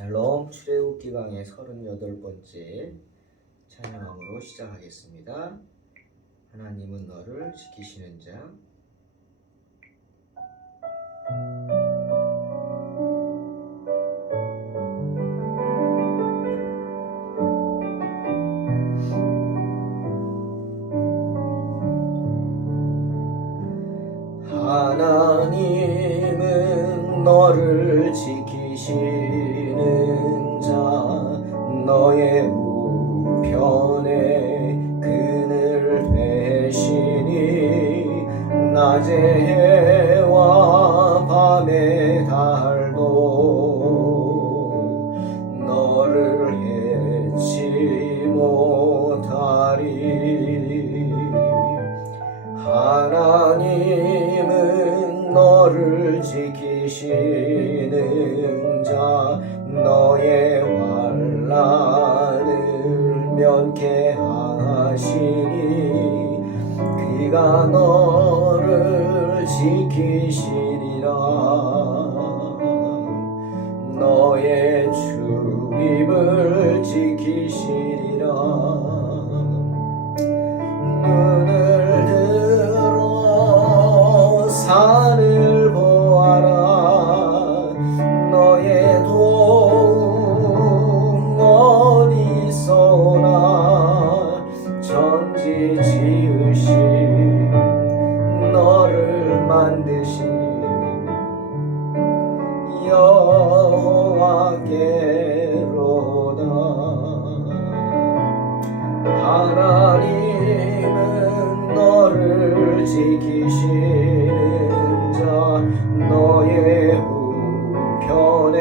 샬롬 출애굽기 강의 38번째 찬양함으로 시작하겠습니다. 하나님은 너를 지키시는 자. 하나님은 너를 지키시는 자, 너의 우편에 그늘 되시니 낮의 해와 밤의 달도 너를 해치 못하리. 하나님은 너를 지키시는 자, 너의 환난을 면케하시니 그가 너를 지키시리라. 너의 출입을 지키시리라. 눈을 들어 산을 보아라. 너의 도움 어디서나 천지 지으신 너를 만드신 여호와께로다. 하나님은 너를 지키시는 자, 너의 우편에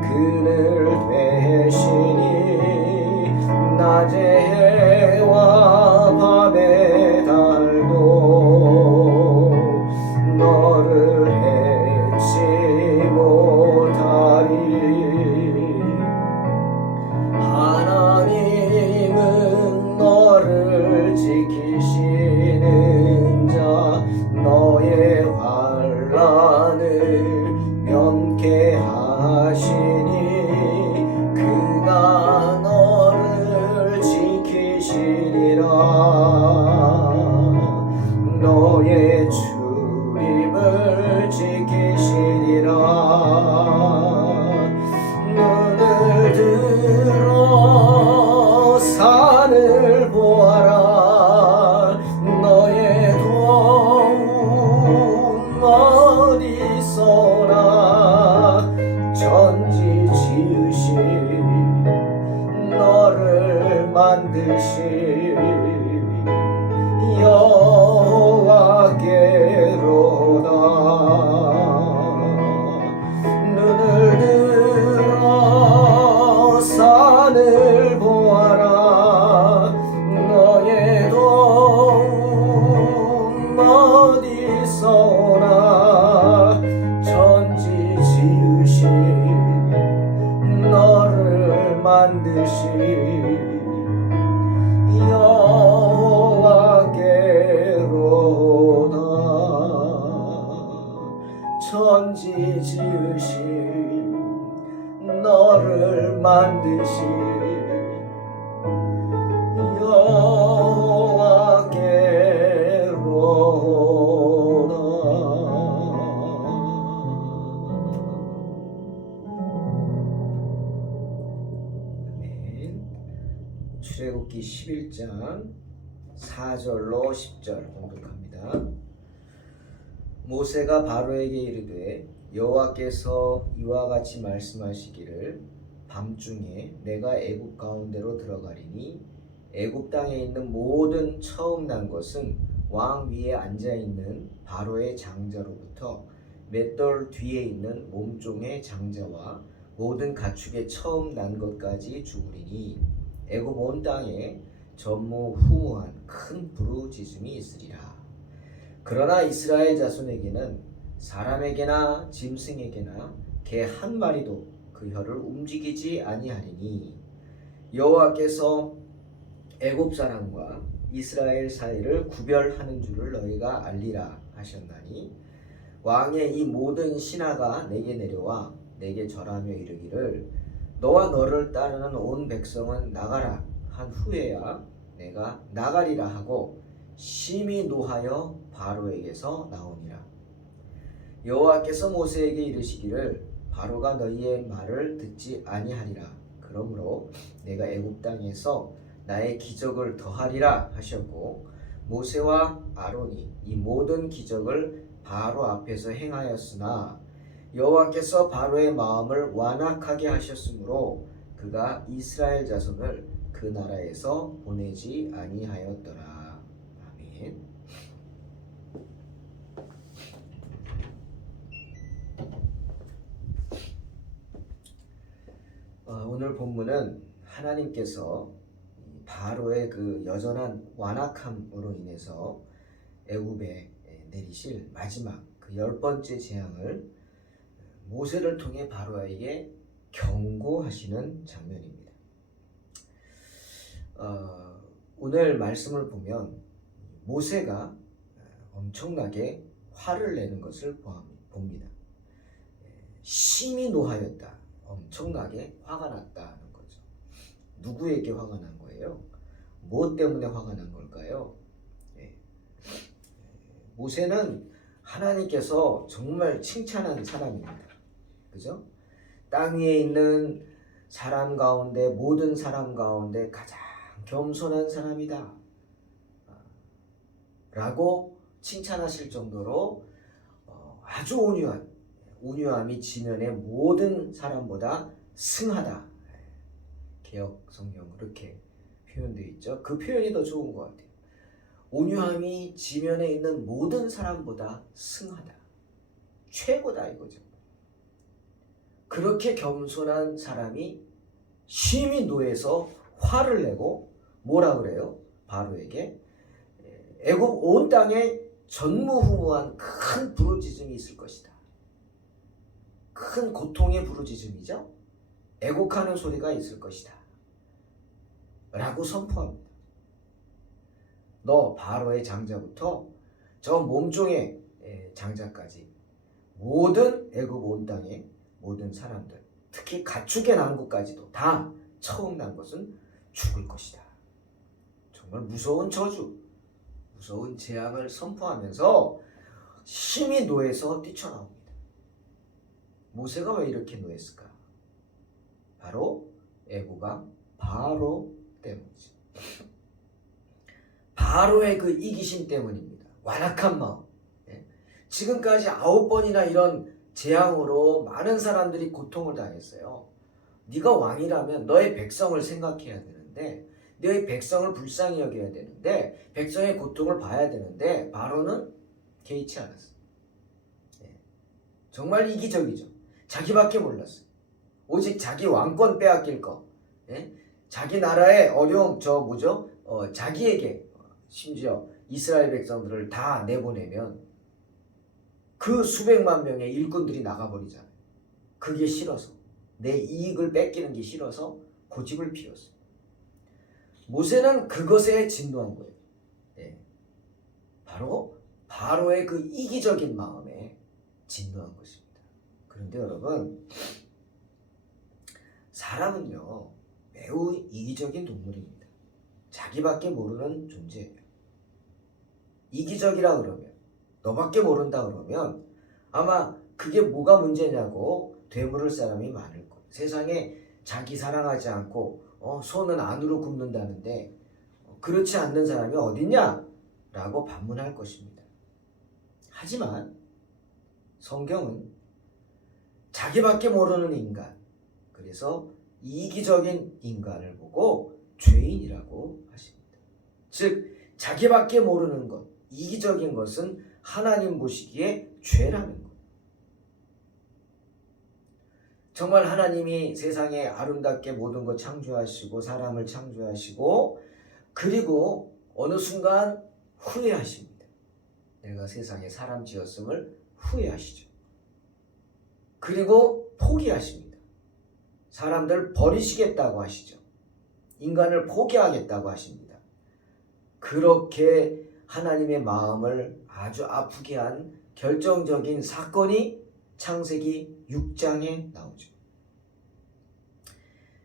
그늘 되시니 낮의 해와 밤의 달도 너를 해치 못하리. 하나님은 너를 지키시는 자, 너의 환난을 면케하시니 그가 너를 지키시리라. 너의 출입을 지키시리라. 눈을 들어 산을 보아라. 너의 도움 어디서나 천지 지으신 너를 만드신 여호와께로다. 눈을 들어 산을 보아라. 너의 도움 어디서나 천지 지으신 너를 만드신 여호와께로다. 천지 지으신 너를 만드신 여호와께로다. 출애굽기 11장 4절로 10절 공독합니다. 모세가 바로에게 이르되 여호와께서 이와 같이 말씀하시기를 밤중에 내가 애굽 가운데로 들어가리니 애굽 땅에 있는 모든 처음 난 것은 왕 위에 앉아 있는 바로의 장자로부터 맷돌 뒤에 있는 몸종의 장자와 모든 가축의 처음 난 것까지 죽으리니 애굽 온 땅에 전무후무한 큰 부르짖음이 있으리라. 그러나 이스라엘 자손에게는 사람에게나 짐승에게나 개 한 마리도 그 혀를 움직이지 아니하리니 여호와께서 애굽 사람과 이스라엘 사이를 구별하는 줄을 너희가 알리라 하셨나니 왕의 이 모든 신하가 내게 내려와 내게 절하며 이르기를 너와 너를 따르는 온 백성은 나가라 한 후에야 내가 나가리라 하고 심히 노하여 바로에게서 나오니라. 여호와께서 모세에게 이르시기를 바로가 너희의 말을 듣지 아니하리라. 그러므로 내가 애굽 땅에서 나의 기적을 더하리라 하셨고 모세와 아론이 이 모든 기적을 바로 앞에서 행하였으나 여호와께서 바로의 마음을 완악하게 하셨으므로 그가 이스라엘 자손을 그 나라에서 보내지 아니하였더라. 아멘. 오늘 본문은 하나님께서 바로의 그 여전한 완악함으로 인해서 애굽에 내리실 마지막 그 10번째 재앙을 모세를 통해 바로에게 경고하시는 장면입니다. 오늘 말씀을 보면 모세가 엄청나게 화를 내는 것을 봅니다. 심히 노하였다. 엄청나게 화가 났다는 거죠. 누구에게 화가 난 거예요? 무엇 때문에 화가 난 걸까요? 모세는 하나님께서 정말 칭찬한 사람입니다. 그죠? 땅 위에 있는 사람 가운데 모든 사람 가운데 가장 겸손한 사람이다 라고 칭찬하실 정도로 아주 온유함이 지면의 모든 사람보다 승하다. 개역 성경 그렇게 표현되어 있죠. 그 표현이 더 좋은 것 같아요. 온유함이 지면에 있는 모든 사람보다 승하다. 최고다 이거죠. 그렇게 겸손한 사람이 심히 노해서 화를 내고 뭐라 그래요? 바로에게 애굽 온 땅에 전무후무한 큰 부르짖음이 있을 것이다. 큰 고통의 부르짖음이죠. 애곡하는 소리가 있을 것이다. 라고 선포합니다. 너 바로의 장자부터 저 몸종의 장자까지 모든 애굽 온 땅의 모든 사람들, 특히 가축의 난 것까지도 다 처음 난 것은 죽을 것이다. 정말 무서운 저주, 무서운 재앙을 선포하면서 심히 노해서 뛰쳐나옵니다. 모세가 왜 이렇게 노했을까? 바로 애굽 왕 바로 때문이죠. 바로의 그 이기심 때문입니다. 완악한 마음. 지금까지 9번이나 이런 재앙으로 많은 사람들이 고통을 당했어요. 네가 왕이라면 너의 백성을 생각해야 되는데, 너의 백성을 불쌍히 여겨야 되는데, 백성의 고통을 봐야 되는데 바로는 개의치 않았어요. 정말 이기적이죠. 자기밖에 몰랐어요. 오직 자기 왕권 빼앗길 거, 자기 나라의 어려움, 자기에게 심지어 이스라엘 백성들을 다 내보내면 그 수백만 명의 일꾼들이 나가버리잖아요. 그게 싫어서, 내 이익을 뺏기는 게 싫어서 고집을 피웠어요. 모세는 그것에 진노한 거예요. 바로 바로의 그 이기적인 마음에 진노한 것입니다. 그런데 여러분, 사람은요 매우 이기적인 동물입니다. 자기밖에 모르는 존재예요. 이기적이라 그러면, 너밖에 모른다 그러면 아마 그게 뭐가 문제냐고 되물을 사람이 많을 거예요. 세상에 자기 사랑하지 않고 손은 안으로 굽는다는데 그렇지 않는 사람이 어딨냐? 라고 반문할 것입니다. 하지만 성경은 자기밖에 모르는 인간, 그래서 이기적인 인간을 보고 죄인이라고 하십니다. 즉 자기밖에 모르는 것, 이기적인 것은 하나님 보시기에 죄라는 것. 정말 하나님이 세상에 아름답게 모든 것 창조하시고 사람을 창조하시고 그리고 어느 순간 후회하십니다. 내가 세상에 사람 지었음을 후회하시죠. 그리고 포기하십니다. 사람들 버리시겠다고 하시죠. 인간을 포기하겠다고 하십니다. 그렇게 하나님의 마음을 아주 아프게 한 결정적인 사건이 창세기 6장에 나오죠.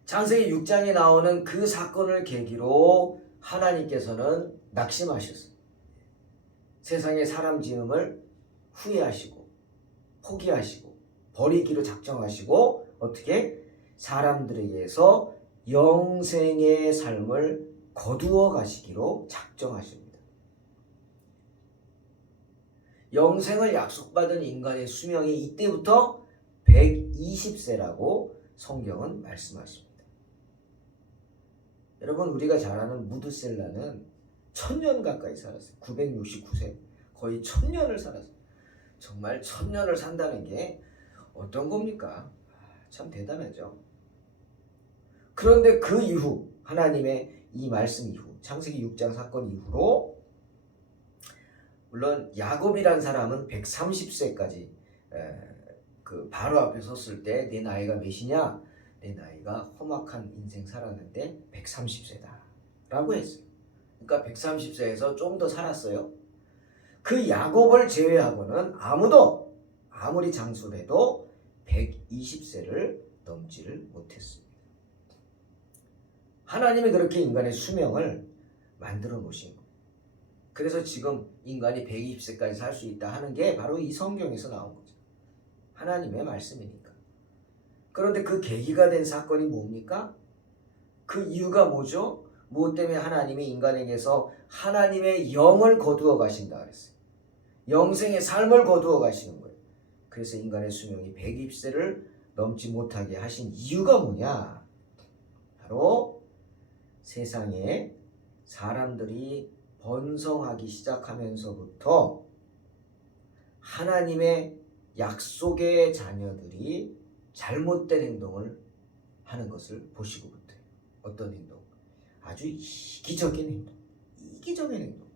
창세기 6장에 나오는 그 사건을 계기로 하나님께서는 낙심하셨어요. 세상의 사람 지음을 후회하시고 포기하시고 버리기로 작정하시고 어떻게 사람들에게서 영생의 삶을 거두어 가시기로 작정하십니다. 영생을 약속받은 인간의 수명이 이때부터 120세라고 성경은 말씀하십니다. 여러분, 우리가 잘 아는 무드셀라는 1000년 가까이 살았어요. 969세, 거의 1000년을 살았어요. 정말 1000년을 산다는 게 어떤 겁니까? 참 대단하죠. 그런데 그 이후 하나님의 이 말씀 이후 창세기 6장 사건 이후로 물론 야곱이란 사람은 130세까지 그 바로 앞에 섰을 때 내 나이가 몇이냐? 내 나이가 험악한 인생 살았는데 130세다 라고 했어요. 그러니까 130세에서 좀 더 살았어요. 그 야곱을 제외하고는 아무도 아무리 장수해도 120세를 넘지를 못했습니다. 하나님이 그렇게 인간의 수명을 만들어 놓으신 거예요. 그래서 지금 인간이 120세까지 살 수 있다 하는 게 바로 이 성경에서 나온 거죠. 하나님의 말씀이니까. 그런데 그 계기가 된 사건이 뭡니까? 그 이유가 뭐죠? 무엇 때문에 하나님이 인간에게서 하나님의 영을 거두어 가신다 그랬어요. 영생의 삶을 거두어 가시는 거예요. 그래서 인간의 수명이 120세를 넘지 못하게 하신 이유가 뭐냐? 바로 세상에 사람들이 번성하기 시작하면서부터 하나님의 약속의 자녀들이 잘못된 행동을 하는 것을 보시고부터요. 어떤 행동? 아주 이기적인 행동. 이기적인 행동.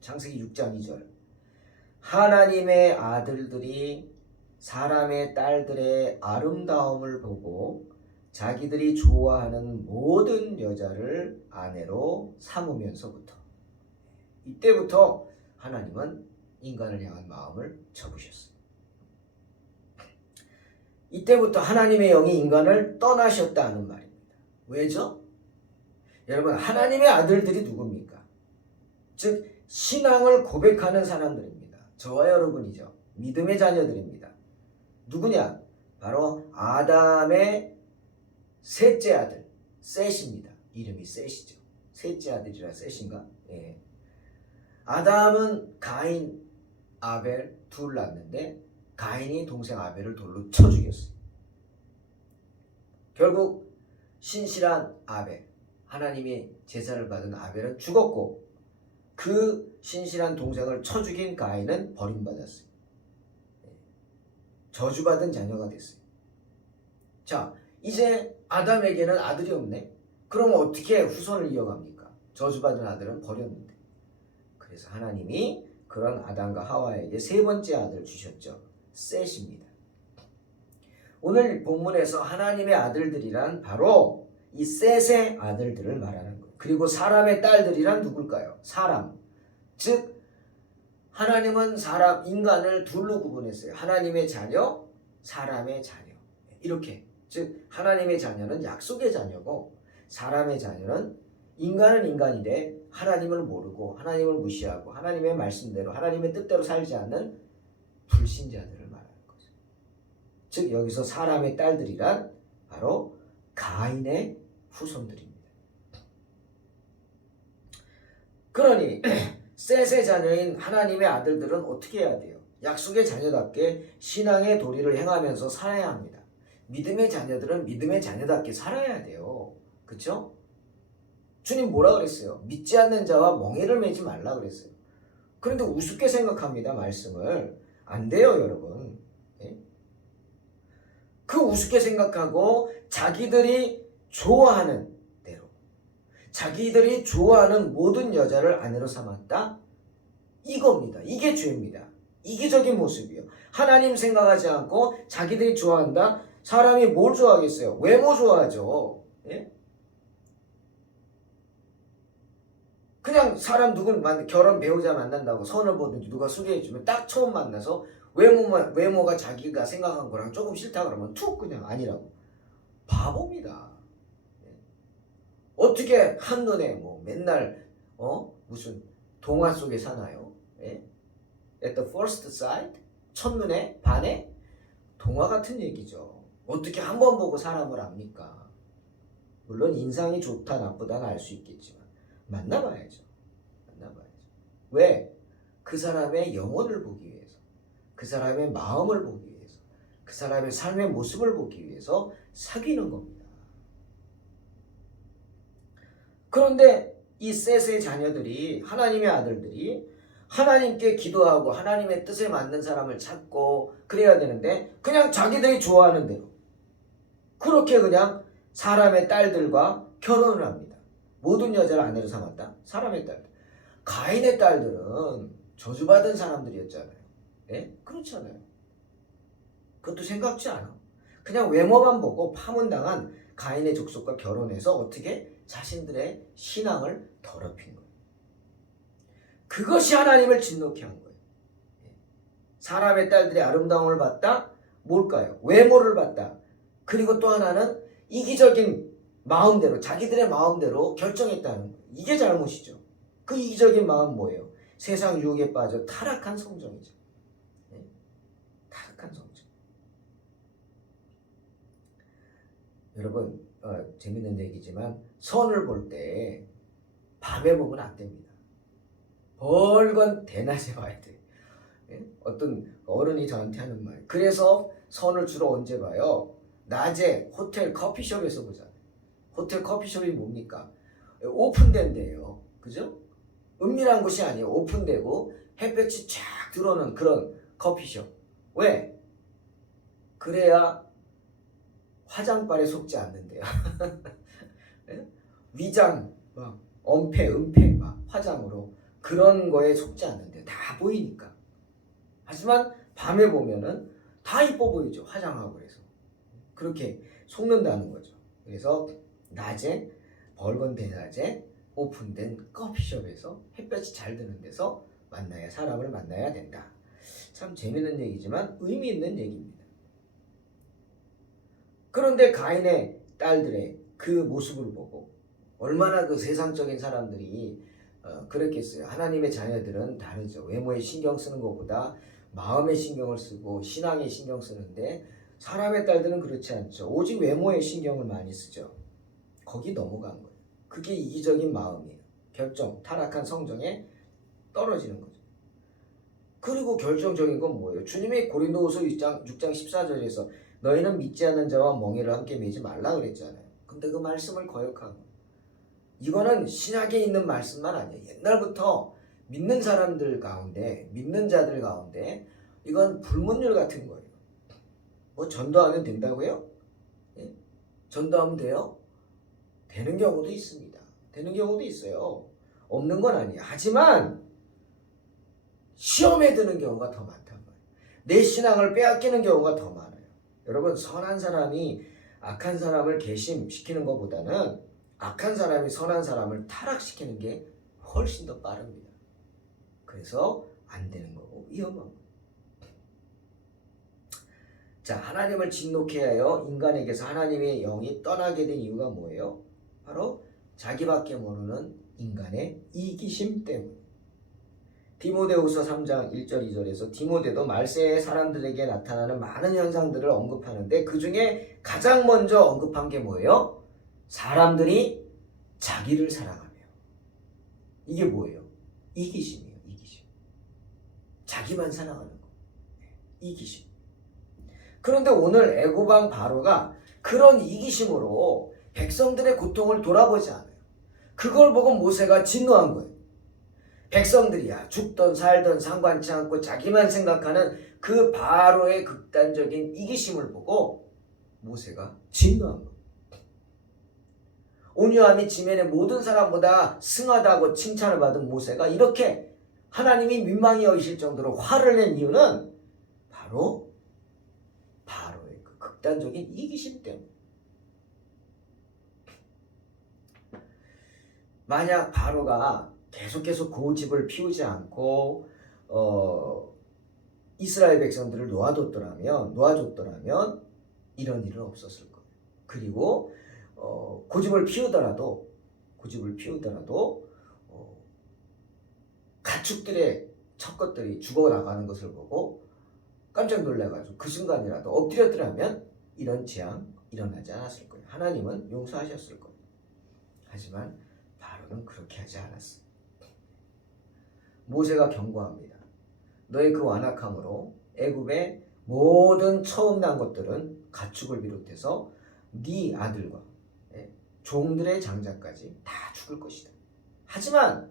창세기 6장 2절. 하나님의 아들들이 사람의 딸들의 아름다움을 보고 자기들이 좋아하는 모든 여자를 아내로 삼으면서부터, 이때부터 하나님은 인간을 향한 마음을 접으셨어요. 이때부터 하나님의 영이 인간을 떠나셨다는 말입니다. 왜죠? 여러분, 하나님의 아들들이 누굽니까? 즉 신앙을 고백하는 사람들입니다. 저와 여러분이죠. 믿음의 자녀들입니다. 누구냐? 바로 아담의 셋째 아들 셋입니다. 이름이 셋이죠. 셋째 아들이라 셋인가? 예. 아담은 가인, 아벨 둘 낳았는데 가인이 동생 아벨을 돌로 쳐 죽였어요. 결국 신실한 아벨, 하나님이 제사를 받은 아벨은 죽었고 그 신실한 동생을 쳐 죽인 가인은 버림받았어요. 저주받은 자녀가 됐어요. 자, 이제 아담에게는 아들이 없네. 그럼 어떻게 후손을 이어갑니까? 저주받은 아들은 버렸는데. 그래서 하나님이 그런 아담과 하와에게 세 번째 아들을 주셨죠. 셋입니다. 오늘 본문에서 하나님의 아들들이란 바로 이 셋의 아들들을 말하는 거예요. 그리고 사람의 딸들이란 누굴까요? 사람. 즉 하나님은 사람, 인간을 둘로 구분했어요. 하나님의 자녀, 사람의 자녀. 이렇게. 즉 하나님의 자녀는 약속의 자녀고 사람의 자녀는 인간은 인간인데 하나님을 모르고 하나님을 무시하고 하나님의 말씀대로 하나님의 뜻대로 살지 않는 불신자들을 말하는 거죠. 즉 여기서 사람의 딸들이란 바로 가인의 후손들입니다. 그러니 셋의 자녀인 하나님의 아들들은 어떻게 해야 돼요? 약속의 자녀답게 신앙의 도리를 행하면서 살아야 합니다. 믿음의 자녀들은 믿음의 자녀답게 살아야 돼요. 그렇죠? 주님 뭐라 그랬어요? 믿지 않는 자와 멍에를 매지 말라 그랬어요. 그런데 우습게 생각합니다. 말씀을. 안 돼요, 여러분. 예? 그 우습게 생각하고 자기들이 좋아하는 대로 자기들이 좋아하는 모든 여자를 아내로 삼았다? 이겁니다. 이게 죄입니다. 이기적인 모습이요. 하나님 생각하지 않고 자기들이 좋아한다? 사람이 뭘 좋아하겠어요? 외모 좋아하죠. 예? 그냥 사람 누굴 결혼 배우자 만난다고 선을 보든지 누가 소개해주면 딱 처음 만나서 외모가 자기가 생각한 거랑 조금 싫다 그러면 툭 그냥 아니라고. 바보입니다. 어떻게 한눈에 뭐 맨날 무슨 동화 속에 사나요? 예? At the first sight? 첫눈에 반해? 동화 같은 얘기죠. 어떻게 한 번 보고 사람을 압니까? 물론 인상이 좋다 나쁘다는 알 수 있겠지만 만나봐야죠. 왜? 그 사람의 영혼을 보기 위해서, 그 사람의 마음을 보기 위해서, 그 사람의 삶의 모습을 보기 위해서 사귀는 겁니다. 그런데 이 셋의 자녀들이, 하나님의 아들들이 하나님께 기도하고 하나님의 뜻에 맞는 사람을 찾고 그래야 되는데 그냥 자기들이 좋아하는 대로 그렇게 그냥 사람의 딸들과 결혼을 합니다. 모든 여자를 아내로 삼았다. 사람의 딸들. 가인의 딸들은 저주받은 사람들이었잖아요. 예? 그렇잖아요. 그것도 생각지 않아. 그냥 외모만 보고 파문당한 가인의 족속과 결혼해서 어떻게 자신들의 신앙을 더럽힌 거예요. 그것이 하나님을 진노케 한 거예요. 사람의 딸들의 아름다움을 봤다? 뭘까요? 외모를 봤다. 그리고 또 하나는 이기적인 마음대로, 자기들의 마음대로 결정했다는 거예요. 이게 잘못이죠. 그 이기적인 마음 뭐예요? 세상 유혹에 빠져 타락한 성정이죠. 네? 타락한 성정. 여러분 재밌는 얘기지만 선을 볼 때 밤에 보면 안 됩니다. 벌건 대낮에 봐야 돼. 네? 어떤 어른이 저한테 하는 말. 그래서 선을 주로 언제 봐요? 낮에 호텔 커피숍에서 보잖아요. 호텔 커피숍이 뭡니까? 오픈된 데예요. 그죠? 은밀한 곳이 아니에요. 오픈되고 햇볕이 쫙 들어오는 그런 커피숍. 왜? 그래야 화장빨에 속지 않는데요. 네? 위장, 막 엄폐, 은폐, 막 화장으로 그런 거에 속지 않는데요. 다 보이니까. 하지만 밤에 보면은 다 이뻐 보이죠. 화장하고 그래서. 그렇게 속는다는 거죠. 그래서 낮에, 벌건 대낮에 오픈된 커피숍에서 햇볕이 잘 드는 데서 만나야, 사람을 만나야 된다. 참 재밌는 얘기지만 의미 있는 얘기입니다. 그런데 가인의 딸들의 그 모습을 보고 얼마나 그 세상적인 사람들이 그랬겠어요. 하나님의 자녀들은 다르죠. 외모에 신경 쓰는 것보다 마음에 신경을 쓰고 신앙에 신경 쓰는데 사람의 딸들은 그렇지 않죠. 오직 외모에 신경을 많이 쓰죠. 거기 넘어간 거예요. 그게 이기적인 마음이에요. 결정, 타락한 성정에 떨어지는 거죠. 그리고 결정적인 건 뭐예요? 주님이 고린도후서 6장 14절에서 너희는 믿지 않는 자와 멍에를 함께 매지 말라 그랬잖아요. 근데 그 말씀을 거역한 거예요. 이거는 신약에 있는 말씀만 아니에요. 옛날부터 믿는 사람들 가운데, 믿는 자들 가운데 이건 불문율 같은 거예요. 뭐 전도하면 된다고요? 예? 전도하면 돼요? 되는 경우도 있습니다. 되는 경우도 있어요. 없는 건 아니에요. 하지만 시험에 드는 경우가 더 많단 말이에요. 내 신앙을 빼앗기는 경우가 더 많아요. 여러분, 선한 사람이 악한 사람을 개심시키는 것보다는 악한 사람이 선한 사람을 타락시키는 게 훨씬 더 빠릅니다. 그래서 안 되는 거고 위험한 거예요. 자, 하나님을 진노케 하여 인간에게서 하나님의 영이 떠나게 된 이유가 뭐예요? 바로 자기밖에 모르는 인간의 이기심 때문에. 디모데후서 3장 1절 2절에서 디모데도 말세의 사람들에게 나타나는 많은 현상들을 언급하는데 그 중에 가장 먼저 언급한 게 뭐예요? 사람들이 자기를 사랑하며. 이게 뭐예요? 이기심이에요. 이기심. 자기만 사랑하는 거. 이기심. 그런데 오늘 애고방 바로가 그런 이기심으로 백성들의 고통을 돌아보지 않아요. 그걸 보고 모세가 진노한 거예요. 백성들이야 죽던 살던 상관치 않고 자기만 생각하는 그 바로의 극단적인 이기심을 보고 모세가 진노한 거예요. 온유함이 지면의 모든 사람보다 승하다고 칭찬을 받은 모세가 이렇게 하나님이 민망히 여기실 정도로 화를 낸 이유는 바로 바로의 그 극단적인 이기심 때문에. 만약 바로가 계속 고집을 피우지 않고 이스라엘 백성들을 놓아줬더라면 이런 일은 없었을 거예요. 그리고 고집을 피우더라도 가축들의 첫 것들이 죽어나가는 것을 보고 깜짝 놀라가지고 그 순간이라도 엎드렸더라면 이런 재앙 일어나지 않았을 거예요. 하나님은 용서하셨을 거예요. 하지만 바로는 그렇게 하지 않았어요. 모세가 경고합니다. 너의 그 완악함으로 애굽의 모든 처음 난 것들은 가축을 비롯해서 네 아들과 종들의 장자까지 다 죽을 것이다. 하지만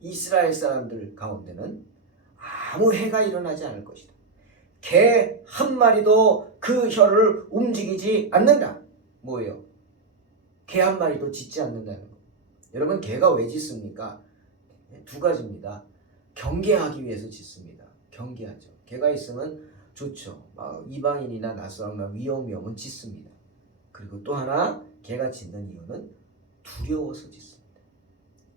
이스라엘 사람들 가운데는 아무 해가 일어나지 않을 것이다. 개 한 마리도 그 혀를 움직이지 않는다. 뭐예요? 개 한 마리도 짖지 않는다는 거. 여러분, 개가 왜 짖습니까? 두 가지입니다. 경계하기 위해서 짖습니다. 경계하죠. 개가 있으면 좋죠. 이방인이나 낯설거나 위험이 오면 짖습니다. 그리고 또 하나, 개가 짖는 이유는 두려워서 짖습니다.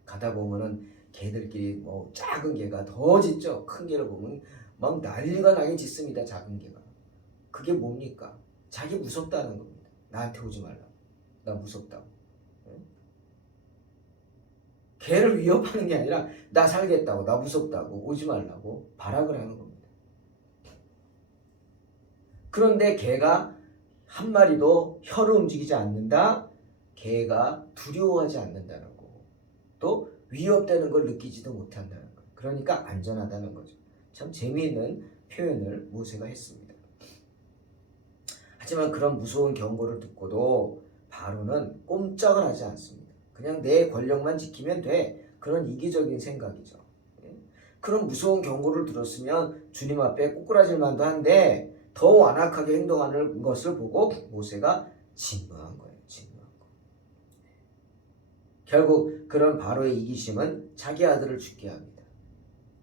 가다 보면은 개들끼리 작은 개가 더 짖죠. 큰 개를 보면 막 난리가 나게 짖습니다. 작은 개가. 그게 뭡니까? 자기 무섭다는 겁니다. 나한테 오지 말라고. 나 무섭다고. 개를 위협하는 게 아니라 나 살겠다고, 나 무섭다고, 오지 말라고 발악을 하는 겁니다. 그런데 개가 한 마리도 혀를 움직이지 않는다. 개가 두려워하지 않는다는 거고, 또 위협되는 걸 느끼지도 못한다는 거예요. 그러니까 안전하다는 거죠. 참 재미있는 표현을 모세가 했습니다. 하지만 그런 무서운 경고를 듣고도 바로는 꼼짝을 하지 않습니다. 그냥 내 권력만 지키면 돼. 그런 이기적인 생각이죠. 그런 무서운 경고를 들었으면 주님 앞에 꼬꾸라질 만도 한데 더 완악하게 행동하는 것을 보고 모세가 진노한 거예요. 진노한 거. 결국 그런 바로의 이기심은 자기 아들을 죽게 합니다.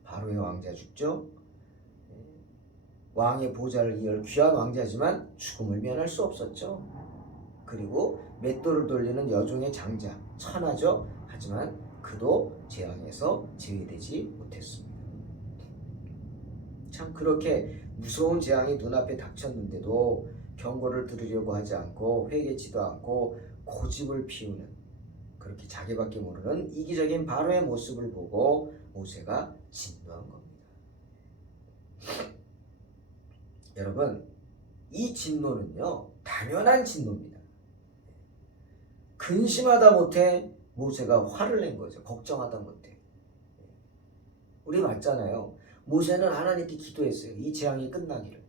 바로의 왕자 죽죠. 왕의 보좌를 이을 귀한 왕자지만 죽음을 면할 수 없었죠. 그리고 맷돌을 돌리는 여종의 장자, 천하죠. 하지만 그도 재앙에서 제외되지 못했습니다. 참 그렇게 무서운 재앙이 눈앞에 닥쳤는데도 경고를 들으려고 하지 않고 회개치도 않고 고집을 피우는, 그렇게 자기밖에 모르는 이기적인 바로의 모습을 보고 모세가 진노한 겁니다. 여러분, 이 진노는요 당연한 진노입니다. 근심하다 못해 모세가 화를 낸 거죠. 걱정하다 못해. 우리 맞잖아요. 모세는 하나님께 기도했어요. 이 재앙이 끝나기를.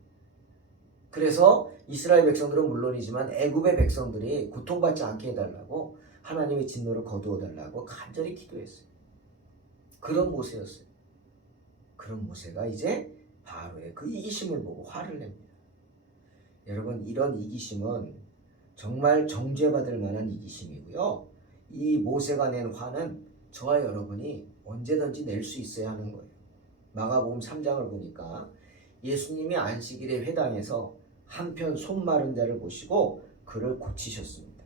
그래서 이스라엘 백성들은 물론이지만 애굽의 백성들이 고통받지 않게 해달라고, 하나님의 진노를 거두어 달라고 간절히 기도했어요. 그런 모세였어요. 그런 모세가 이제 바로의 그 이기심을 보고 화를 냅니다. 여러분, 이런 이기심은 정말 정죄받을 만한 이기심이고요. 이 모세가 낸 화는 저와 여러분이 언제든지 낼 수 있어야 하는 거예요. 마가복음 3장을 보니까 예수님이 안식일에 회당에서 한편 손 마른 자를 보시고 그를 고치셨습니다.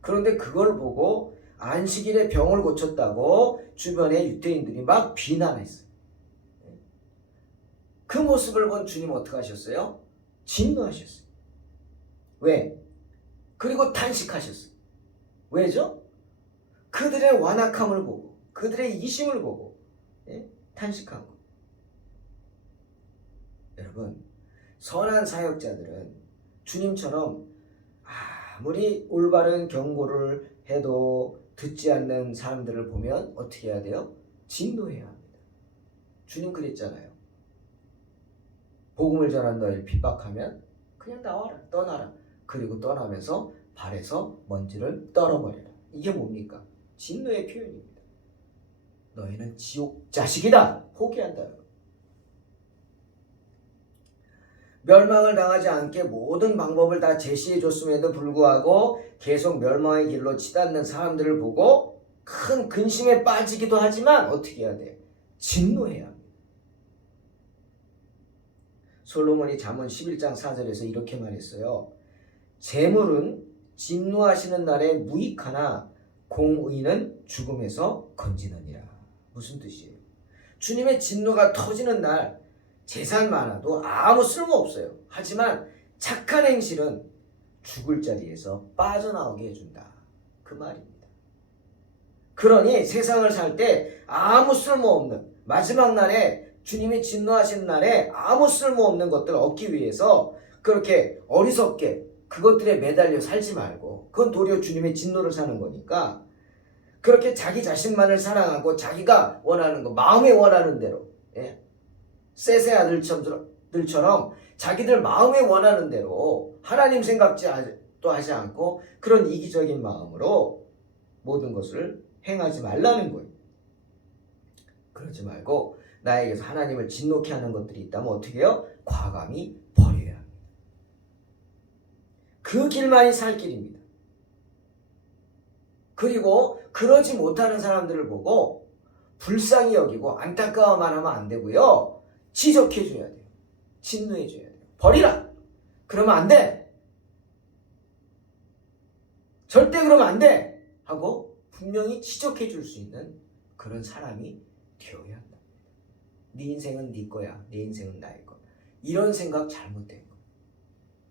그런데 그걸 보고 안식일에 병을 고쳤다고 주변의 유대인들이 막 비난했어요. 그 모습을 본 주님 어떻게 하셨어요? 진노하셨어요. 왜? 그리고 탄식하셨어요. 왜죠? 그들의 완악함을 보고, 그들의 이기심을 보고 탄식한 거. 여러분, 선한 사역자들은 주님처럼 아무리 올바른 경고를 해도 듣지 않는 사람들을 보면 어떻게 해야 돼요? 진노해야 합니다. 주님 그랬잖아요. 복음을 전한 너희를 핍박하면 그냥 나와라, 떠나라. 그리고 떠나면서 발에서 먼지를 떨어버려라. 이게 뭡니까? 진노의 표현입니다. 너희는 지옥 자식이다. 포기한다는 것. 멸망을 당하지 않게 모든 방법을 다 제시해 줬음에도 불구하고 계속 멸망의 길로 치닫는 사람들을 보고 큰 근심에 빠지기도 하지만 어떻게 해야 돼요? 진노해야 합니다. 솔로몬이 잠언 11장 4절에서 이렇게 말했어요. 재물은 진노하시는 날에 무익하나 공의는 죽음에서 건지느니라. 무슨 뜻이에요? 주님의 진노가 터지는 날, 재산 많아도 아무 쓸모 없어요. 하지만 착한 행실은 죽을 자리에서 빠져나오게 해준다. 그 말입니다. 그러니 세상을 살 때 아무 쓸모없는 마지막 날에 주님이 진노하신 날에 아무 쓸모없는 것들을 얻기 위해서 그렇게 어리석게 그것들에 매달려 살지 말고, 그건 도리어 주님의 진노를 사는 거니까 그렇게 자기 자신만을 사랑하고 자기가 원하는 거, 마음에 원하는 대로, 셋의 아들들처럼 자기들 마음에 원하는 대로 하나님 생각도 하지 않고 그런 이기적인 마음으로 모든 것을 행하지 말라는 거예요. 그러지 말고 나에게서 하나님을 진노케 하는 것들이 있다면 어떻게 해요? 과감히 버려야 합니다. 그 길만이 살 길입니다. 그리고 그러지 못하는 사람들을 보고 불쌍히 여기고 안타까워만 하면 안 되고요. 지적해 줘야 돼요. 진노해 줘야 돼요. 버리라! 그러면 안 돼! 절대 그러면 안 돼! 하고 분명히 지적해 줄 수 있는 그런 사람이 되어야 한다. 네 인생은 네 거야. 내 인생은 나의 거. 이런 생각 잘못된 거.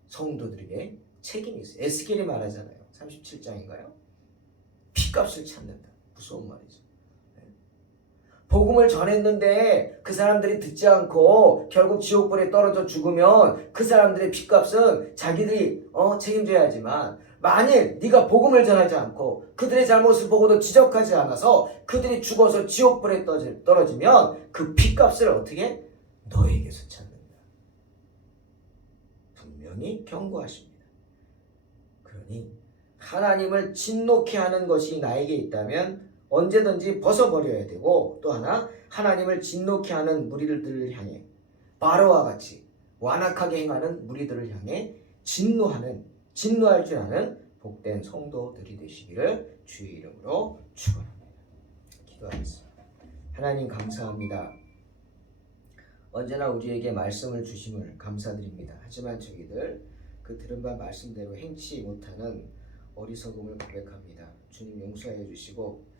성도들에게 책임이 있어요. 에스겔이 말하잖아요. 37장인가요? 피값을 찾는다. 무서운 말이죠. 복음을 전했는데 그 사람들이 듣지 않고 결국 지옥불에 떨어져 죽으면 그 사람들의 피값은 자기들이 책임져야 하지만, 만일 네가 복음을 전하지 않고 그들의 잘못을 보고도 지적하지 않아서 그들이 죽어서 지옥불에 떨어지면 그 피값을 어떻게? 너에게서 찾는다. 분명히 경고하십니다. 그러니 하나님을 진노케 하는 것이 나에게 있다면 언제든지 벗어버려야 되고, 또 하나 하나님을 진노케 하는 무리들을 향해 바로와 같이 완악하게 행하는 무리들을 향해 진노할 줄 아는 복된 성도들이 되시기를 주의 이름으로 축원합니다. 기도하겠습니다. 하나님 감사합니다. 언제나 우리에게 말씀을 주심을 감사드립니다. 하지만 저희들 그 들은 바 말씀대로 행치 못하는 어리석음을 고백합니다. 주님 용서하여 주시고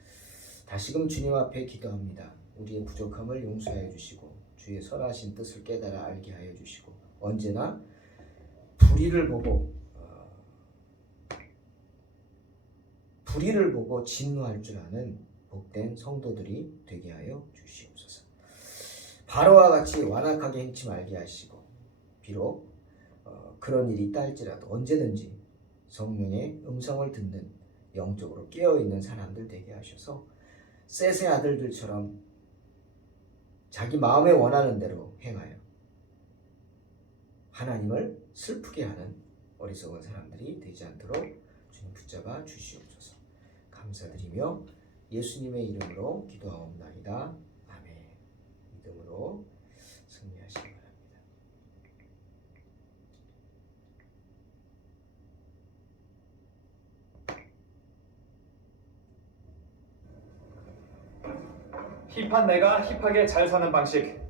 다시금 주님 앞에 기도합니다. 우리의 부족함을 용서하여 주시고 주의 선하신 뜻을 깨달아 알게 하여 주시고 언제나 불의를 보고 진노할 줄 아는 복된 성도들이 되게 하여 주시옵소서. 바로와 같이 완악하게 행치 말게 하시고, 비록 그런 일이 있다 할지라도 언제든지 성령의 음성을 듣는 영적으로 깨어있는 사람들 되게 하셔서 셋의 아들들처럼 자기 마음에 원하는 대로 행하여 하나님을 슬프게 하는 어리석은 사람들이 되지 않도록 주님 붙잡아 주시옵소서. 감사드리며 예수님의 이름으로 기도하옵나이다. 아멘. 믿음으로 승리하시기 바랍니다. 힙한 내가 힙하게 잘 사는 방식,